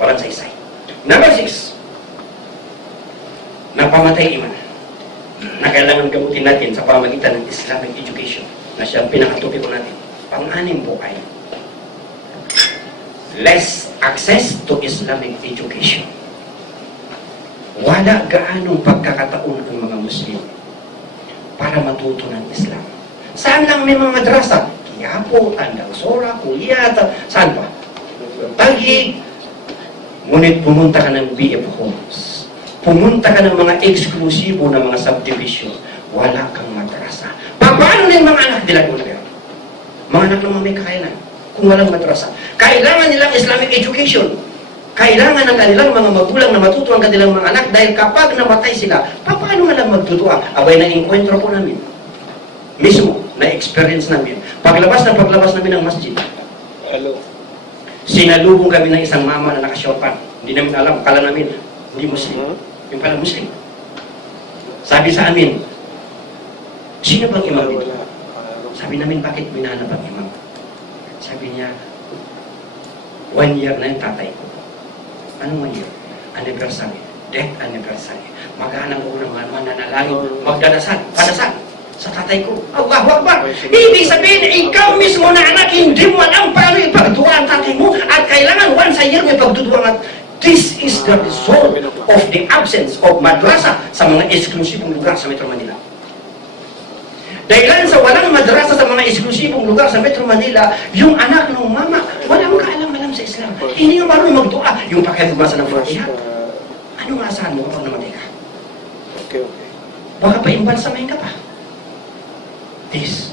Walang saysay. Number 6, napamatay iman na kailangan gamutin natin sa pamagitan ng Islamic education na siyang pinakatopiko natin. Pang-anim po ay less access to Islamic education. Wala gaanong pagkakataon ng mga Muslim para matuto ng Islam. Saan lang may mga madrasa? Quiapo, Andagsora, Cuyata, saan pa? Taguig. Ngunit pumunta ka ng BF Homes. Pumunta ka ng mga eksklusibo na mga subdivision. Wala kang madrasa. Paano na yung mga anak nila kung mga anak naman may kakayanan kung walang madrasa? Kailangan nilang Islamic education. Kailangan ng kanilang mga magulang na matuto ang kanilang mga anak dahil kapag namatay sila, paano nga lang magtutuwa? Abay na encuentro po namin. Mismo, na-experience namin. Paglabas namin ng masjid. Hello. Sinalubong kami ng isang mama na nakasyopan. Hindi namin alam, kala namin, hindi Muslim. Yung pala Muslim. Sabi sa amin, sino bang imam dito? Sabi namin, bakit minana bang imam? Sabi niya, 1 year na yung tatay ko. Anong 1 year? Anniversary. Death anniversary. Maghanap ko ng mga mananalangin. Magdadasal. Padasal. Sa tatay ko. Allahu Akbar. Ibig sabihin, ikaw mismo na anak, hindi mo alam paano ipagdua ang tatay mo at kailangan once a year may pagdudua. This is the result of the absence of madrasa sa mga eksklusibong lugar sa Metro Manila. Dahilan sa walang madrasa sa mga eksklusibong lugar sa Metro Manila, yung anak ng mama, walang kaalam-alam sa Islam. Hindi nga marunong magdua. Yung pakiagbasa ng Fatiha. Ano nga saan mo kapag namatay ka? Okay. Baka pa imbalsamahin ka pa. This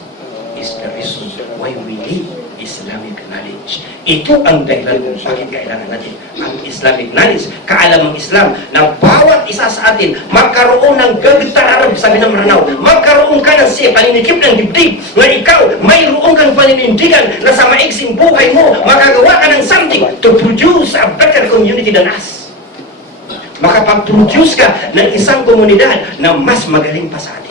is the reason why we need Islamic knowledge. Ito ang dahilan kung bakit kailangan natin ang Islamic knowledge, kaalamang Islam, na bawat isa sa atin magkaroon ng gagtararab, sabi ng Maranaw, magkaroon ka ng paninikip ng dibdib, na ikaw mayroon kang paninindigan na sa maiksing buhay mo, makagawa ka ng something to produce a better community than us. Makapag-produce ka ng isang komunidad na mas magaling pa sa atin.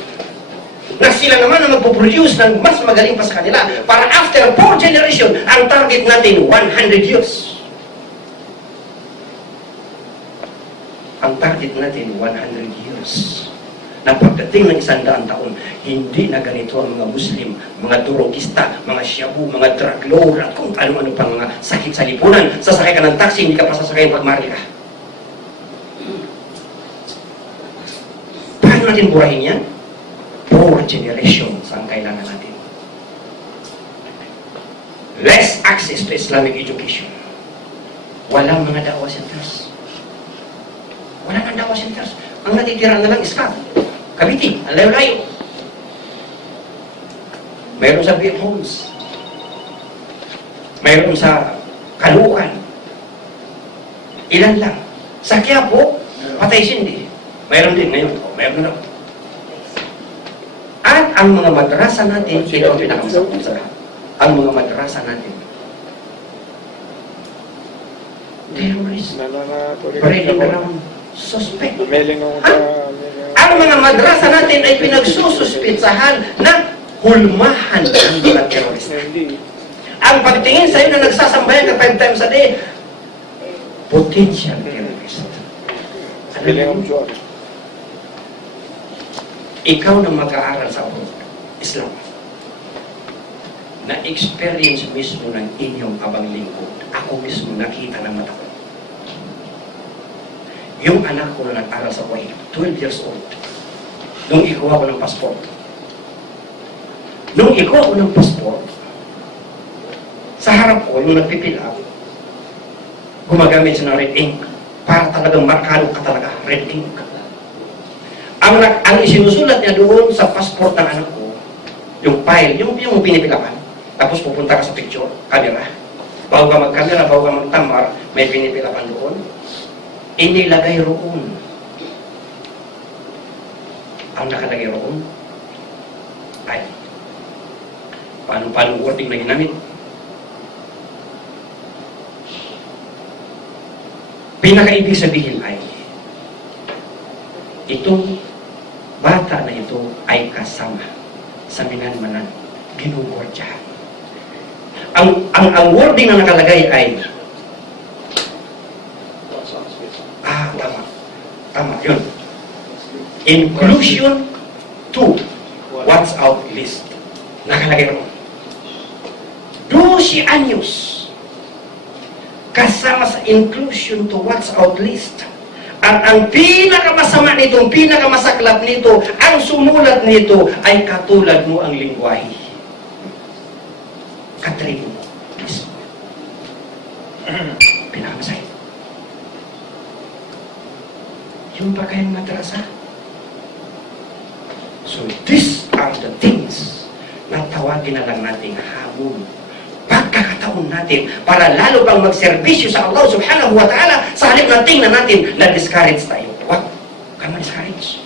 Na sila naman ang magpo-produce ng mas magaling pa sa kanila para after 4 generation, ang target natin 100 years. Ang target natin 100 years. Na pagdating ng 100 taon, hindi na ganito ang mga Muslim, mga durogista, mga shabu, mga drug lord, at kung ano-ano pang mga sakit sa lipunan. Sasakay ka ng taxi, hindi ka pa sasakay pag marli ka. Paano natin burahin yan? 4 generations ang kailangan natin. Less access to Islamic education. Walang mga da'wah centers. Walang mga da'wah centers. Ang natitira na lang iskat. Cavite, ang layo-layo. Mayroon sa BF Homes. Mayroon sa Caloocan. Ilan lang. Sa Quiapo, Patay Sindi. Mayroon din ngayon. Mayroon na. At ang mga madrasa natin, ito ang pinakamasakit sa lahat. Ang mga madrasa natin, terrorist, parading around, suspect. Ang mga madrasa natin ay pinagsususpitsahan na hulmahan ng mga terrorist. Ang pagtingin sa iyo na nagsasambayan ka 5 times a day, potential terrorist. Ikaw na mag-aaral sa Islam, na experience mismo ng inyong abang lingkod. Ako mismo nakita ng mata ko. Yung anak ko na nag-aral sa Kuwait, 12 years old, nung ikuha ko ng passport. Nung ikuha ko ng passport, sa harap ko, nung nagpipila, gumagamit siya ng red ink para talagang markado ka talaga, red ink. Ang isinusulat niya doon sa passport ng anak ko, yung file, yung pinipilapan, tapos pupunta ka sa picture, camera. Bago ka mag-camera, bago ka mag-tamar, may pinipilapan doon. Inilagay roon. Ang nakalagay roon ay paano wording na ginamit. Pinakaibig sabihin ay itong bata na ito ay kasama sa minanmanan, ginugordyahan. Ang wording na nakalagay ay Tama. Tama, yun. Inclusion to watch out list. Nakalagay ron. 12 anyos kasama sa inclusion to watch out list. At ang pinakamasama nito, pinakamasaklap nito, ang sumulat nito ay katulad mo ang lingwahe. Katribo mo. Pinakamasay. Yung pa kayong madrasa. So these are the things na tawagin na lang nating hamon. Pagkakataon natin para lalo pang magserbisyo sa Allah subhanahu wa ta'ala sa halip na tingnan natin na discourage tayo. Huwag ka ma-discourage.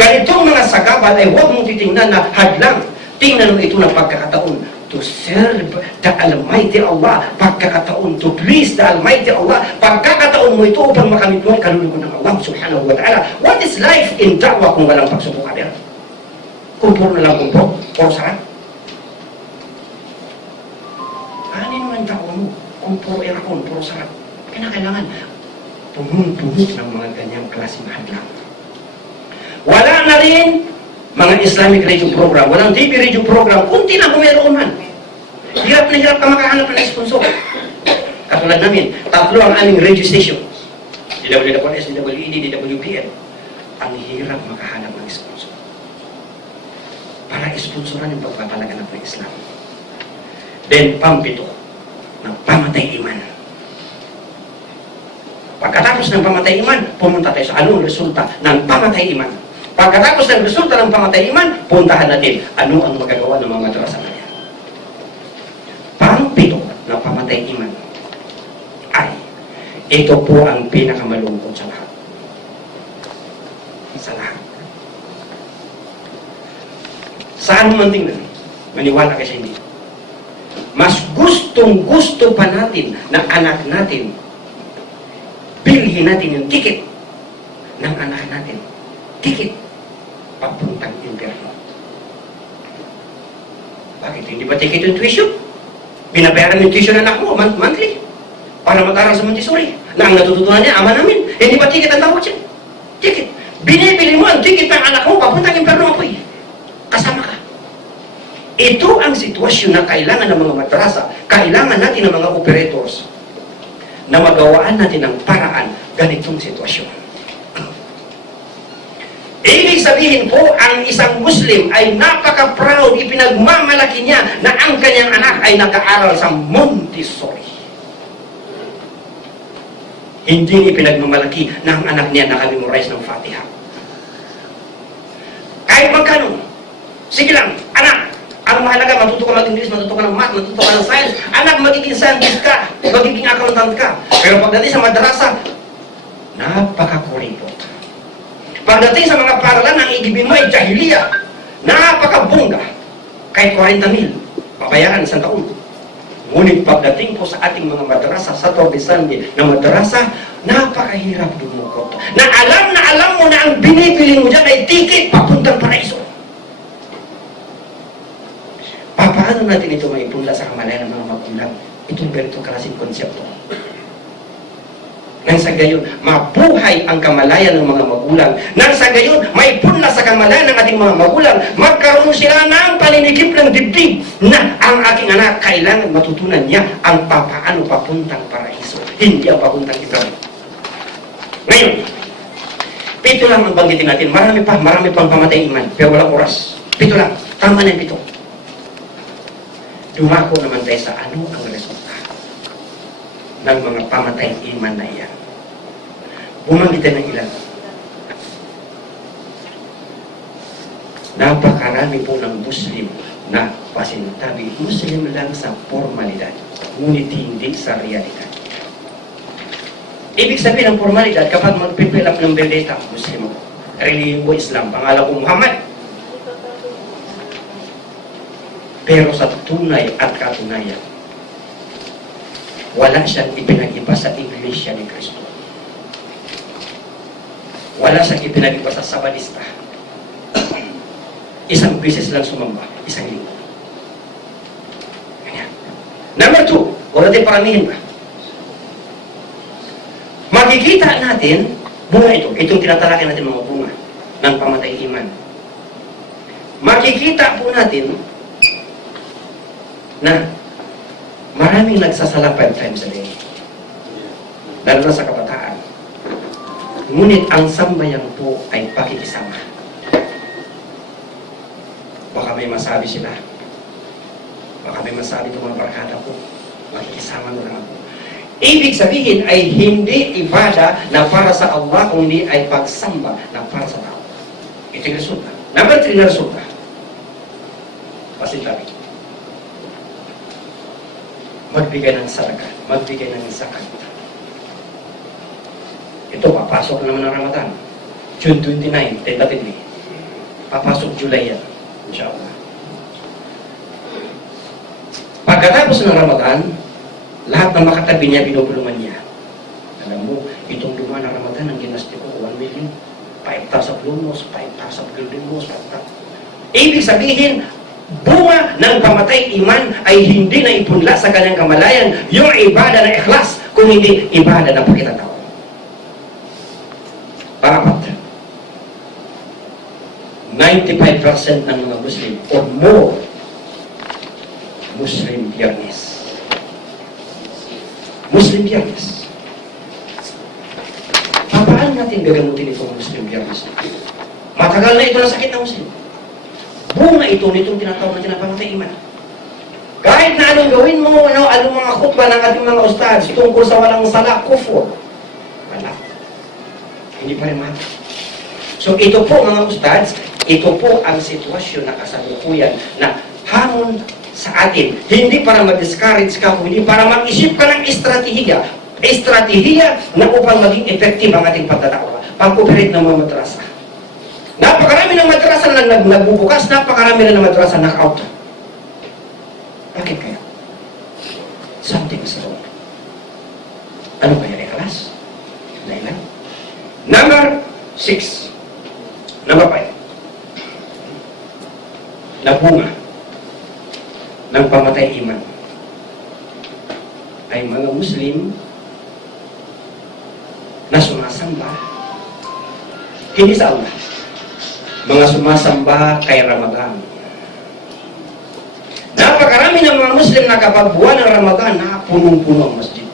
Ganitong mga sagabal ay huwag mong titingnan na hadlang. Tingnan mo ito na pagkakataon to serve the Almighty Allah. Pagkakataon to please the Almighty Allah. Pagkakataon mo ito upang makamit mo ang kaluluwa ng Allah subhanahu wa ta'ala. What is life in da'wah kung walang pagsubok? Kumpor na lang kumpor. Puro sarap. Anin mo ang da'wah mo? Kumpor aircon, puro sarap. Kailangan pumunod ng mga ganyang klaseng hadlang. Wala na rin mga Islamic radio program, walang TV radio program, kunti na kung meron man. Hirap na hirap ka makahanap ng sponsor. Katulad namin, 3 ang aming radio station. DWS, DWED, DWPN. Ang hirap makahanap ng sponsor. Para sponsoran yung pagpapalaganap ng Islam. Then, pampito, ng pamatay iman. Pagkatapos ng pamatay iman, pumunta tayo sa anong resulta ng pamatay iman. Pagkatapos ng resulta ng pamatay iman, puntahan natin ano ang magagawa ng mga madrasa na yan. Pang-pito na pamatay iman ay ito po ang pinakamalungkot sa lahat. Sa lahat. Saan man tingnan, maniwala kasi hindi. Mas gustong-gusto pa natin na anak natin, bilhin natin yung ticket ng anak natin. Ticket papuntang impyerno. Bakit? Hindi ba ticket yung tuition? Binabayaran yung tuition ng anak mo monthly para mag-aral sa Montessori na ang natututunan niya, ama namin. Hindi ba ticket ang tawag siya? Ticket. Binibili mo ang ticket ng anak mo papuntang impyerno, apoy. Kasama ka. Ito ang sitwasyon na kailangan ng mga madrasa, kailangan natin ng mga operators na magawaan natin ng paraan ganitong sitwasyon. Ibig sabihin po, ang isang Muslim ay napaka-proud, ipinagmamalaki niya na ang kanyang anak ay nag-aaral sa Montessori. Hindi ipinagmamalaki na ang anak niya nakamemorize ng Fatiha. Kahit magkano, sige lang, anak, ang mahalaga, matuto ka mag-English, matuto ka ng math, matuto ka ng science, anak, magiging scientist ka, magiging accountant ka. Pero pagdating sa madrasa, napaka-kuripot. Pagdating sa mga paralan, ang igibin mo ay jahiliya. Napakabongga. Kahit 40,000, pabayaran isang taon. Ngunit pagdating po sa ating mga madrasa, sa Torbisandi na madrasa, napakahirap dumukot. Na alam mo na ang binibili mo dyan ay ticket papuntang paraiso. Paano natin ito maipunla sa kamalayan ng mga magulang? Itong ganitong klaseng konsepto. Nang sa gayon, mabuhay ang kamalayan ng mga magulang. Nang sa gayon, may punla sa kamalayan ng ating mga magulang. Magkaroon sila ng paninikip ng dibdib na ang aking anak kailangan matutunan niya ang papaano papuntang paraiso. Hindi ang papuntang ibabaw. Ngayon, 7 lang ang banggitin natin. Marami pang pamatay iman. Pero walang oras. 7 lang. Tama na yung 7. Dumako naman tayo sa ano ang resulta ng mga pamatay iman na iyan. Bumanggit ng ilan. Napakarami po ng Muslim na pasintabi. Muslim lang sa formalidad, ngunit hindi sa realidad. Ibig sabihin ng formalidad, kapag mag-prepare up ng berdeta, Muslim ako. Relihiyon ko Islam, pangalan ko Muhammad. Pero sa tunay at katunayan, wala siyang ipinag-iba sa Iglesia ni Cristo. Wala siyang ipinag-iba sa Sabadista. Isang beses lang sumamba, isang linggo. Ganyan. Number 2, wala tayong paramihin ba? makikita natin, bunga ito, itong tinatalakay natin mga bunga ng pamatay iman. Makikita po natin na maraming nagsasala 5 times a day. Lalo na sa kabataan. Ngunit ang sambayan po ay pakikisama. Baka may masabi sila. Baka may masabi itong mga barkada ko. Makikisama na lang ako. Ibig sabihin ay hindi ibada na para sa Allah, kundi ay pagsamba na para sa tao. Ito yung resulta. Number 3 na resulta. Pasintabi. Magbigay ng sadaka. Magbigay ng zakat. Ito, papasok naman ng Ramadan. June 29, tentatively. Papasok July yan. Inshallah. Pagkatapos ng Ramadan, lahat ng makatabi niya, binubulungan niya. Alam mo, itong dumaan na Ramadan, ang ginasti ko, 1 million, 5,000 lumos, 5,000 lumos, 5,000. Ibig sabihin, bunga ng pamatay iman ay hindi na ipunla sa kanyang kamalayan yung ibada na ikhlas, kung hindi ibada na pagkitatao. Pang-apat, 95% ng mga Muslim or more Muslim Biyernes. Muslim Biyernes. Paano natin gagamutin itong Muslim Biyernes? Matagal na ito na sakit na Muslim. Bunga ito nitong tinatawag natin na pamatay iman. Kahit na anong gawin mo, anong mga khutbah ng ating mga ustads tungkol sa walang sala, kufur. Wala. Hindi pa rin mata. So ito po mga ustads, ito po ang sitwasyon na kasalukuyan na hamon sa atin. Hindi para mag-discourage ka, hindi para mag-isip ka ng estratehiya. Estratehiya na upang maging effective ang ating pagtatawa. Pag-operate ng mga madrasa. Napakarami ng madrasa na nagbubukas, napakarami na ng madrasa na out. Bakit kaya? Something is wrong. Ano kaya ikhlas? Dahilan? Number 6. Number 5. Na bunga ng pamatay iman ay mga Muslim na sumasamba hindi sa Allah, mga sumasamba kay Ramadan. Napakarami ng mga Muslim na kapag buwan ng Ramadan, punong-puno ang masjid.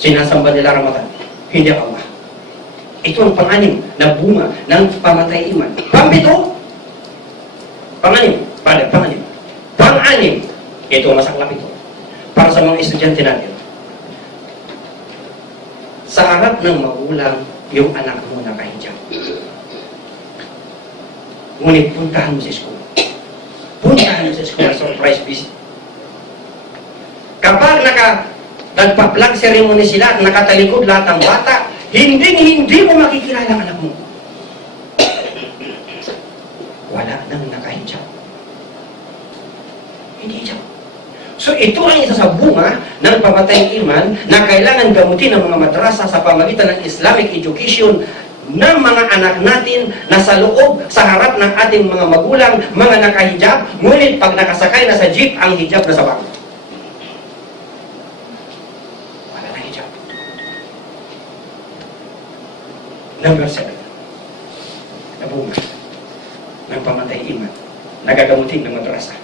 Sinasamba nila Ramadan, hindi Allah. Ito ang pang-anim na bunga ng pamatay iman. Pang-pito, pang-anim, pang-anim. Pang-anim, ito masaklap ito. Para sa mga estudyante natin. Sa harap ng magulang, yung anak mo nakahijab. Ngunit puntahan mo sa school. Puntahan mo sa school na surprise visit. Kapag nagpa-flag ceremony sila at nakatalikod lahat ng bata, hindi mo makikilala ang anak mo. Wala nang nakahijab. Hindi hijab. So ito ang isa sa bunga ng pamatay iman na kailangan gamutin ng mga madrasa sa pamagitan ng Islamic education ng mga anak natin na sa loob, sa harap ng ating mga magulang, mga nakahijab, ngunit pag nakasakay na sa jeep, ang hijab na sa bangko. Wala na hijab. Number 7. Na bunga ng pamatay iman na gagamutin ng madrasa.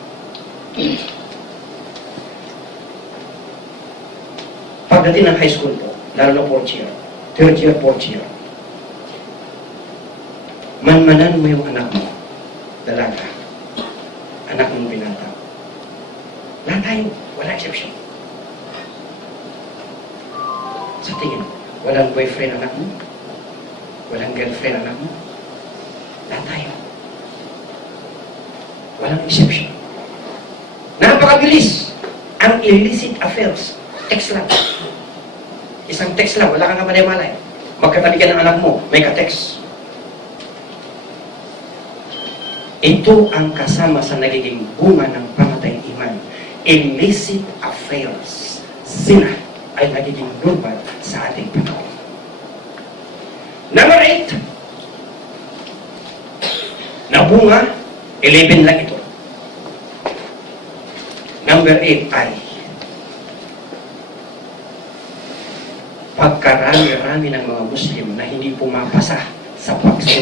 Pagdating ng high school po, lalo na 4th year, 3rd year, 4th year, manmanan mo yung anak mo, dalaga, anak mong binata. Lahat tayo, wala exception. Sa tingin, walang boyfriend anak mo, walang girlfriend anak mo, lahat tayo. Walang exception. Napakabilis ang illicit affairs. Text lang. Isang text lang, wala kang kamalay-malay. Magkatabi ka ng anak mo, may ka-text. Ito ang kasama sa nagiging bunga ng pamatay iman. Illicit affairs. Zina ay nagiging normal sa ating panahon. Number 8. Na bunga, 11 lang ito. Number 8 ay pagkarami-rami ng mga Muslim na hindi pumapasa sa pagsunod